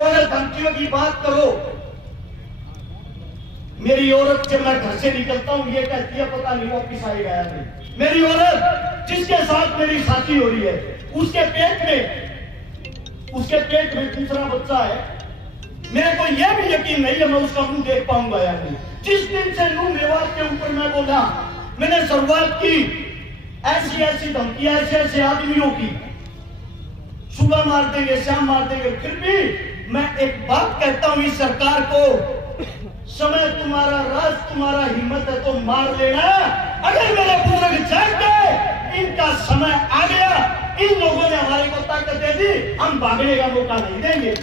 अगर धमकियों की बात करो, मेरी औरत जब मैं घर से निकलता हूं ये कहती है पता नहीं वापिस आएगा या नहीं। मेरी औरत जिसके साथ मेरी शादी हो रही है उसके पेट में दूसरा बच्चा है, मेरे को यह भी यकीन नहीं है मैं उसका मुंह देख पाऊंगा या नहीं। जिस दिन से नूह मेवात के ऊपर मैं बोला, मैंने शुरुआत की ऐसी धमकियां ऐसे आदमियों की, सुबह मार देंगे शाम मार देंगे, फिर भी मैं एक बात कहता हूं इस सरकार को, समय तुम्हारा, राज तुम्हारा, हिम्मत है तो मार लेना। अगर मेरे बुजुर्ग जाग गए, इनका समय आ गया, इन लोगों ने हमारे को ताकत दे दी, हम भागने का मौका नहीं देंगे।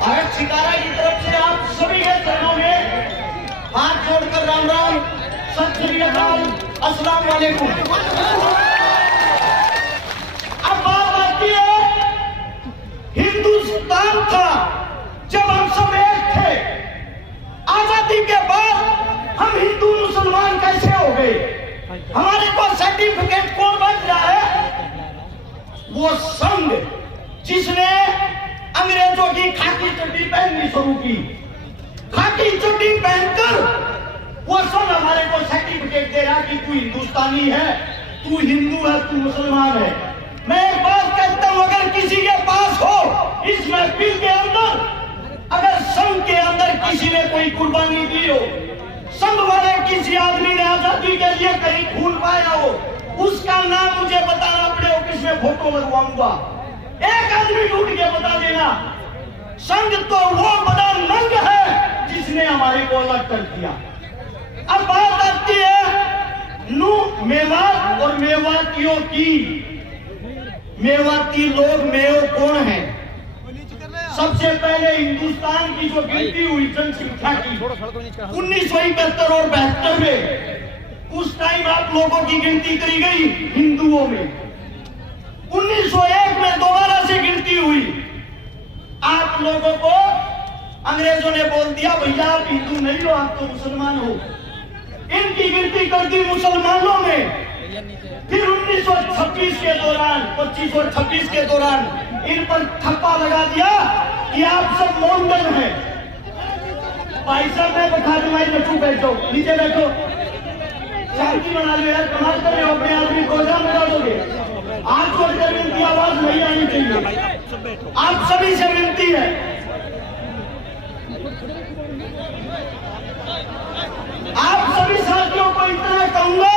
भारत शिकारा की तरफ से आप सभी के चरणों में हाथ जोड़कर राम राम, सत श्री अकाल, अस्सलाम वालेकुम। अब बात आती है, हिंदुस्तान था जब हम सब एक थे, आजादी के बाद हम हिंदू मुसलमान कैसे हो गए? हमारे को सर्टिफिकेट कौन बन रहा है? वो संघ जिसने अंग्रेजों की खाकी चड्डी पहननी शुरू की, खाकी चड्डी पहनकर वो संघ हमारे को सर्टिफिकेट दे रहा कि तू हिंदुस्तानी है, तू हिंदू है, तू मुसलमान है। मैं एक बात कहता हूं, अगर किसी के पास हो इस महफिल के अंदर, अगर संघ के अंदर किसी ने कोई कुर्बानी दी हो, संघ वाले किसी आदमी ने आजादी के लिए कहीं खून पाया हो, उसका नाम मुझे बताना पड़े, ऑफिस में फोटो लगवाऊंगा। एक आदमी ढूंढ के बता देना। संघ तो वो बड़ा नंग है जिसने हमारे को अलग कर दिया। अब बात आती है नूह मेवात और मेवातियों की। मेवाती लोग मेव कौन है? सबसे पहले हिंदुस्तान की जो गिनती हुई जनसंख्या की 1971 और 72 में, उस टाइम आप लोगों की गिनती करी गई हिंदुओं में। 1901 में दोबारा से गिनती हुई, आप लोगों को अंग्रेजों ने बोल दिया भैया आप हिंदू नहीं हो, आप तो मुसलमान हो। इनकी गिनती कर दी मुसलमानों में। फिर 1926 के दौरान, 25 और 26 के दौरान इन पर ठप्पा लगा दिया कि आप सब मोंगल हैं। भाई साहब मैं बता दूं, बैठो बैठो, नीचे बैठो, शांति बना लो यार, कमाल कर रहे हो, अपने आदमी को गोदाम में डालोगे। आज को इनकी आवाज नहीं आनी चाहिए, आप सभी से विनती है। आप सभी साथियों को इतना कहूंगा,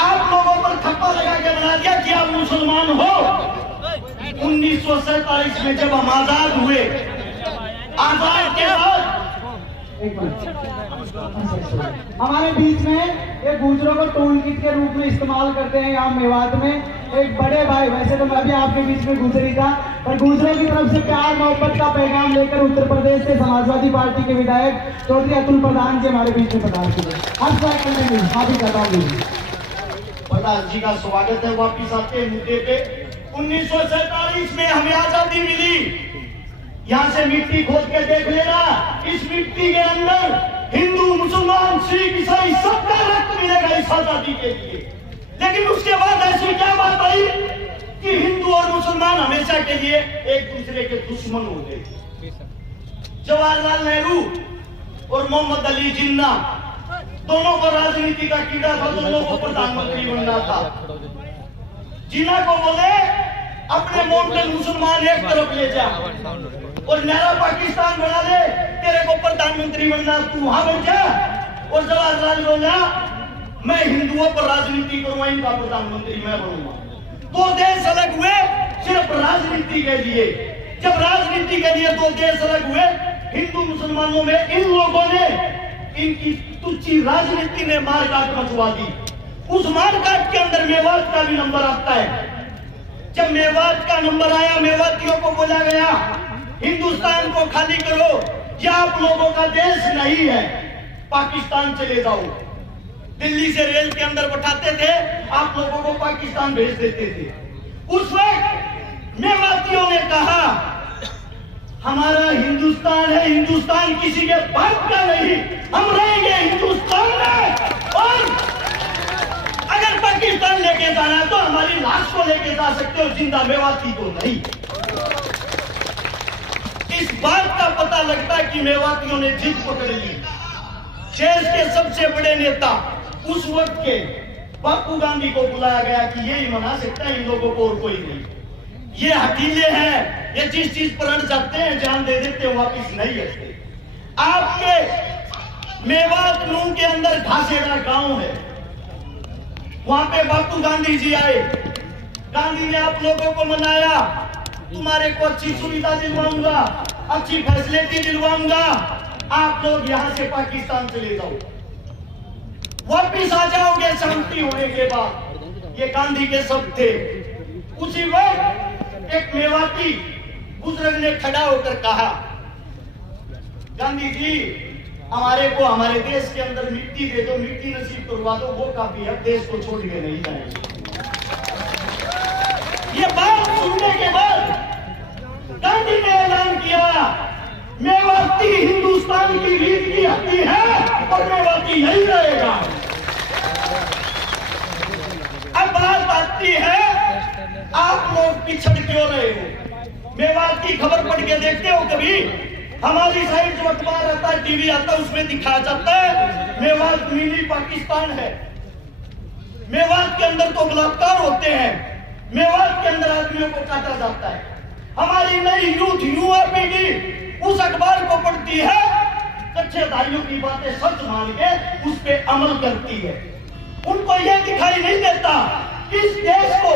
आप लोगों पर ठप्पा लगा के बना दिया कि आप मुसलमान हो। 1947 में जब हम आजाद हुए, आजाद के बाद हमारे बीच में एक गुजरों को टूल किट के रूप में इस्तेमाल करते हैं यहाँ मेवात में। एक बड़े भाई, वैसे तो मैं अभी आपके बीच में गुजरी था, पर गुजरों की तरफ से प्यार मोहब्बत का पैगाम लेकर उत्तर प्रदेश से समाजवादी पार्टी के विधायक चौधरी अतुल प्रधान जी हमारे बीच में प्रधान हुए। हाथी करता हूँ प्रधान जी का स्वागत है। वापिस आते हैं मुद्दे पे। 1947 में हमें आजादी मिली। यहाँ से मिट्टी खोद के देख लेना, इस मिट्टी के अंदर हिंदू मुसलमान सिख ईसाई सबका रक्त मिलेगा इस आजादी के लिए। लेकिन उसके बाद ऐसी क्या बात आई कि हिंदू और मुसलमान हमेशा के लिए एक दूसरे के दुश्मन हो गए। जवाहरलाल नेहरू और मोहम्मद अली जिन्ना दोनों को राजनीति का कीड़ा था, दोनों को प्रधानमंत्री बनना था। जिन्ना को बोले अपने मोमडन मुसलमान एक तरफ ले जा और नया पाकिस्तान बना ले, तेरे को प्रधानमंत्री बनना, तू वहां बन जा। और जवाहरलाल बोला मैं हिंदुओं पर राजनीति करूंगा, इनका प्रधानमंत्री मैं बनूंगा। दो देश अलग हुए सिर्फ राजनीति के लिए। जब राजनीति के लिए दो देश अलग हुए, हिंदू मुसलमानों में इन लोगों ने, इनकी तुच्छी राजनीति ने मारकाट मचवा दी। उस मारकाट के अंदर मेवात का भी नंबर आता है। जब मेवात का नंबर आया, मेवातियों को बोला गया हिंदुस्तान को खाली करो, यह आप लोगों का देश नहीं है, पाकिस्तान चले जाओ। दिल्ली से रेल के अंदर बैठाते थे, आप लोगों को पाकिस्तान भेज देते थे। उस वक्त मेवातियों ने कहा हमारा हिंदुस्तान है, हिंदुस्तान किसी के बाप का नहीं, हम रहेंगे हिंदुस्तान में। और अगर पाकिस्तान लेके जाना है तो हमारी लाश को लेके जा सकते हो, जिंदा मेवाती को नहीं। इस बात का पता लगता है कि मेवातियों ने जिद पकड़ ली। देश के सबसे बड़े नेता उस वक्त के बापू गांधी को बुलाया गया कि ये ही मना सकता है इन लोगों को और कोई नहीं। ये हकीले हैं, ये जिस चीज पर अड़ जाते हैं जान दे देते हैं, वापिस नहीं आते। आपके मेवात नूह के अंदर घासेरा गांव है, वहां पे बापू गांधी जी आए। गांधी ने आप लोगों को मनाया, तुम्हारे को अच्छी सुविधा दिलवाऊंगा, अच्छी फैसिलिटी दिलवाऊंगा, आप लोग यहां से पाकिस्तान चले जाओ, वापिस आ जाओगे शांति होने के बाद। ये गांधी के शब्द थे। उसी वक्त एक मेवाती बुजुर्ग ने खड़ा होकर कहा, गांधी जी हमारे को हमारे देश के अंदर मिट्टी दे दो, मिट्टी नसीब करवा दो, वो काफी है, देश को छोड़ के नहीं जाएंगे। ये बात सुनने के बाद गांधी ने ऐलान किया, मेवाती हिंदुस्तान की रीढ़ की हड्डी है और मेवाती यही रहेगा। अब बात आती है, आप लोग पिछड़ क्यों रहे हो? मेवात की खबर पढ़ के देखते हो कभी? हमारी साइड जो अखबार आता है, टीवी आता है, उसमें दिखाया जाता है मेवात मिनी पाकिस्तान है। मेवात के अंदर तो बलात्कार होते हैं, मेवात के अंदर आदमियों को काटा जाता है। हमारी नई यूथ युवा पीढ़ी उस अखबार को पढ़ती है, कच्चे दाइयों की बातें सच मान के उस पे अमल करती है। उनको यह दिखाई नहीं देता इस देश को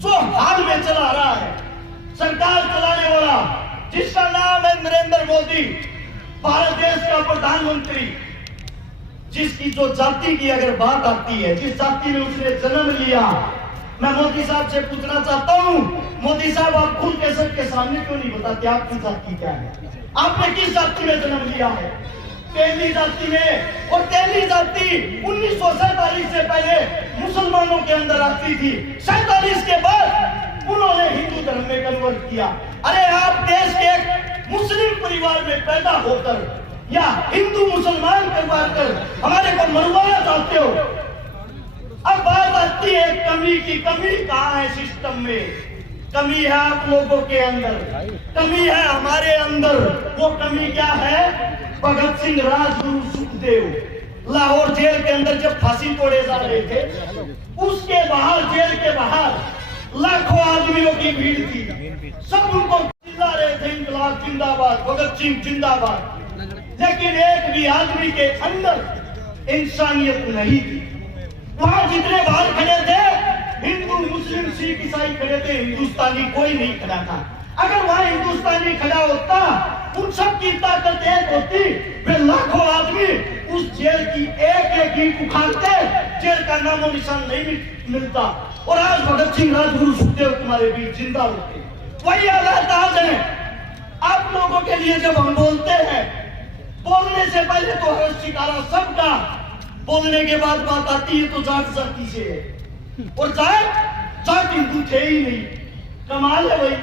जो हाल में चला रहा है, सरकार चलाने वाला जिसका नाम है नरेंद्र मोदी, भारत देश का प्रधानमंत्री, जिसकी जो जाति की अगर बात आती है, जिस जाति में उसने जन्म लिया, मैं मोदी साहब से पूछना चाहता हूं, मोदी साहब आप खुद के सबके सामने क्यों नहीं बताते आपकी जाति क्या है? आपने किस जाति में जन्म लिया है? तेली जाति में। और तेली जाति 1947 से पहले मुसलमानों के अंदर आती थी, 47 के बाद उन्होंने हिंदू धर्म में कन्वर्ट किया। अरे आप देश के एक मुस्लिम परिवार में पैदा होकर या हिंदू मुसलमान करवा कर हमारे को मरवाना चाहते हो। अब बात आती है कमी की। कमी कहाँ है सिस्टम में? कमी है आप लोगों के अंदर, कमी है हमारे अंदर। वो कमी क्या है? भगत सिंह, राजगुरु, सुखदेव लाहौर जेल के अंदर जब फांसी तोड़े जा रहे थे, उसके बाहर, जेल के बाहर लाखों आदमियों की भीड़ थी, सब उनको चिल्ला रहे थे इंकलाब जिंदाबाद, भगत सिंह जिंदाबाद। लेकिन एक भी आदमी के अंदर इंसानियत नहीं थी। वहां जितने बाहर खड़े थे, हिंदू, मुस्लिम, सिख, ईसाई खड़े थे, हिंदुस्तानी कोई नहीं खड़ा था। अगर वहां हिंदुस्तानी खड़ा होता, उन सब की ताकत एक होती, वे लाखों आदमी उस जेल की एक एक ईंट उखाड़ते, जेल का नामो निशान नहीं मिलता, और आज भगत सिंह, राजगुरु, सुखदेव तुम्हारे बीच जिंदा होते। वही हालात आज है आप लोगों के लिए। जब हम बोलते हैं, बोलने से पहले तो हर्ष शिकारा सबका, बोलने के बाद बात आती है तो जाट जाति से है, और जाट हिंदू थे ही नहीं। कमाल है भाई,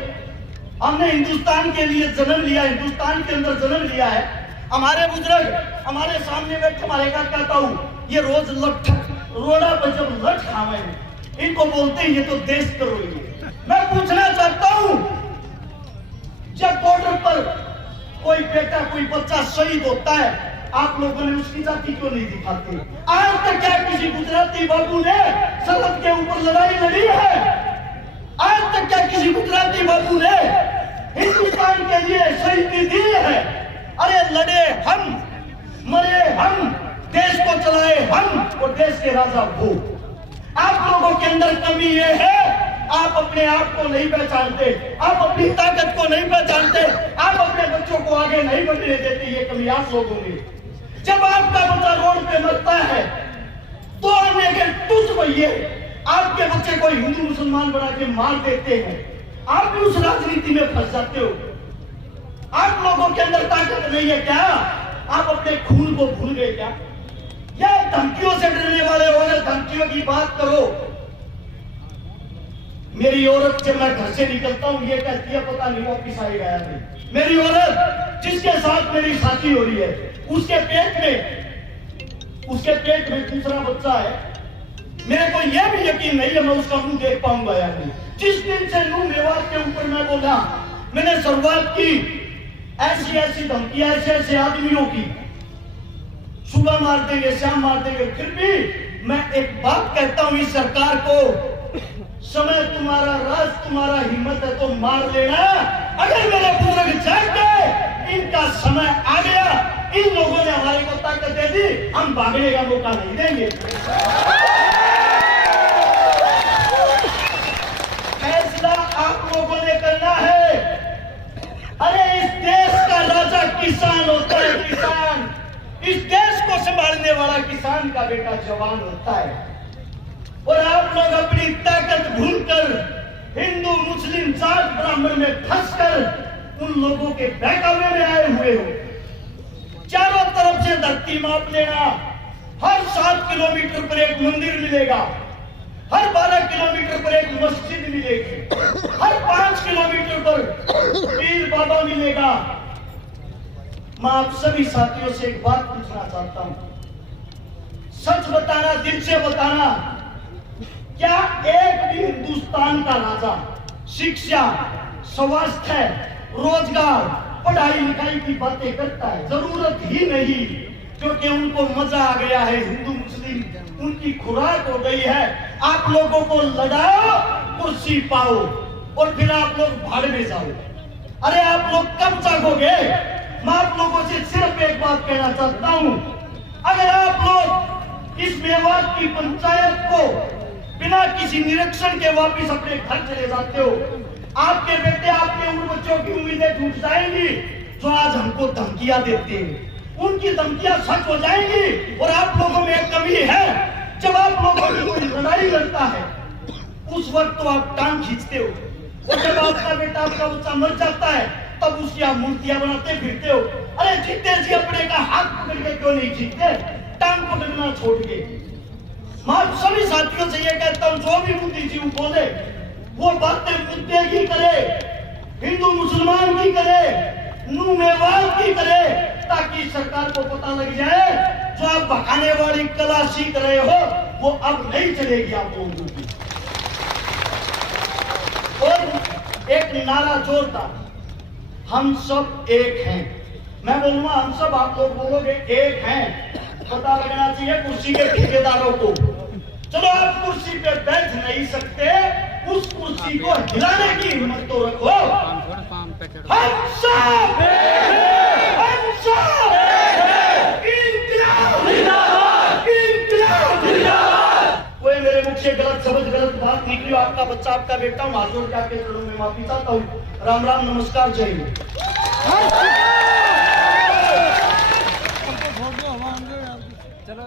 हमने हिंदुस्तान के लिए जन्म लिया, हिंदुस्तान के अंदर जन्म लिया है। हमारे बुजुर्ग हमारे सामने बैठे, हमारे काका ताऊ, ये रोज रोड़ा पर जब लठ खावे हैं, इनको बोलते हैं ये तो देश करोगे। मैं पूछना चाहता हूं, जब बॉर्डर पर कोई बेटा, कोई बच्चा शहीद होता है, आप लोगों ने उसकी जाति क्यों नहीं दिखाते? आज तक क्या किसी गुजराती बाबू ने सरहद के ऊपर लड़ाई लड़ी है? आज तक क्या किसी गुजराती बाबू ने हिंदुस्तान के लिए शहीदी दी है? अरे लड़े हम, मरे हम, देश को चलाए हम, और देश के राजा वो। आप लोगों के अंदर कमी ये है, आप अपने आप को नहीं पहचानते, आप अपनी ताकत को नहीं पहचानते, आप अपने बच्चों को आगे नहीं बढ़ने देते। ये कमी आप लोगों ने। जब आपका बच्चा रोड पे मरता है तो अन्य के तुझ भैये आपके बच्चे को हिंदू मुसलमान बना के मार देते हैं, आप भी उस राजनीति में फंस जाते हो। आप लोगों के अंदर ताकत नहीं है क्या? आप अपने खून को भूल गए क्या? या धमकियों से डरने वाले हो? अगर धमकियों की बात करो, मेरी औरत जब मैं घर से निकलता हूं ये कहती है पता नहीं वापिस आएगा या नहीं। मेरी औरत जिसके साथ मेरी शादी हो रही है, उसके पेट में दूसरा बच्चा है, मेरे को यह भी यकीन नहीं है मैं उसका मुंह देख पाऊंगा या नहीं। जिस दिन से नूह मेवात के ऊपर मैं बोला, मैंने शुरुआत की ऐसी ऐसी धमकियां ऐसे ऐसे आदमियों की, सुबह मार देंगे शाम मार देंगे। फिर भी मैं एक बात कहता हूं इस सरकार को, समय तुम्हारा, राज तुम्हारा, हिम्मत है तो मार लेना। अगर मेरे बुजुर्ग जाग गए, इनका समय आ गया, इन लोगों ने हमारे को ताकत दे दी, हम भागने का मौका नहीं देंगे। फैसला आप लोगों ने करना है। अरे इस देश का राजा किसान होता है, किसान। इस देश को संभालने वाला किसान का बेटा जवान होता है। और आप लोग अपनी ताकत भूलकर हिंदू मुस्लिम जाट ब्राह्मण में फंसकर उन लोगों के बहकावे में आए हुए हो। चारों तरफ से धरती माप लेना। हर 7 किलोमीटर पर एक मंदिर मिलेगा, हर 12 किलोमीटर पर एक मस्जिद मिलेगी, हर 5 किलोमीटर पर पीर बाबा मिलेगा। मैं आप सभी साथियों से एक बात पूछना चाहता हूं, सच बताना, दिल से बताना, क्या एक भी हिंदुस्तान का राजा शिक्षा, स्वास्थ्य, रोजगार, पढ़ाई लिखाई की बातें करता है? जरूरत ही नहीं, क्योंकि उनको मजा आ गया है। हिंदू मुस्लिम उनकी खुराक हो गई है। आप लोगों को लड़ाओ, कुर्सी पाओ और फिर आप लोग भाड़ में जाओ। अरे आप लोग कब जागोगे? मैं आप लोगों से सिर्फ एक बात कहना चाहता हूं, अगर आप लोग इस मेवात की पंचायत को बिना किसी निरीक्षण के वापिस अपने घर चले जाते हो, आपके बेटे, आपके उन बच्चों की उम्मीदें टूट जाएंगी जो आज हमको धमकियां देते हैं। उनकी धमकियां सच हो जाएंगी। और आप लोगों में एक कमी है, जब आप लोगों की कोई लड़ाई लड़ता है उस वक्त तो आप टांग खींचते हो, और जब आपका बेटा, आपका बच्चा मर जाता है तब उसकी आप मूर्तियां बनाते फिरते हो। अरे जीते जी अपने का हाथ पकड़ के क्यों नहीं जीतते, टांग पकड़ना छोड़ के? मैं सभी साथियों से ये कहता हूं, जो भी बुद्धिजीवी बोले वो बातें मुद्दे की करे, हिंदू मुसलमान की करे, नू मेवाल की करे, ताकि सरकार को पता लग जाए जो आप भगाने वाली कला सीख रहे हो वो अब नहीं चलेगी आप लोगों की। और एक नारा जोरदार, हम सब एक हैं। मैं बोलूंगा हम सब, आप लोग बोलोगे एक हैं। पता लगना चाहिए कुर्सी के ठेकेदारों को। चलो आप कुर्सी पे बैठ नहीं सकते, उस कुर्सी को हिलाने की हिम्मत तो रखो। हम सब इंकलाब, इंकलाब। कोई मेरे मुख से गलत शब्द, गलत बात निकली, आपका बच्चा, आपका बेटा, हाथ जोड़ के आपके चरणों में माफी चाहता हूँ। राम राम, नमस्कार, जय हिंद। चलो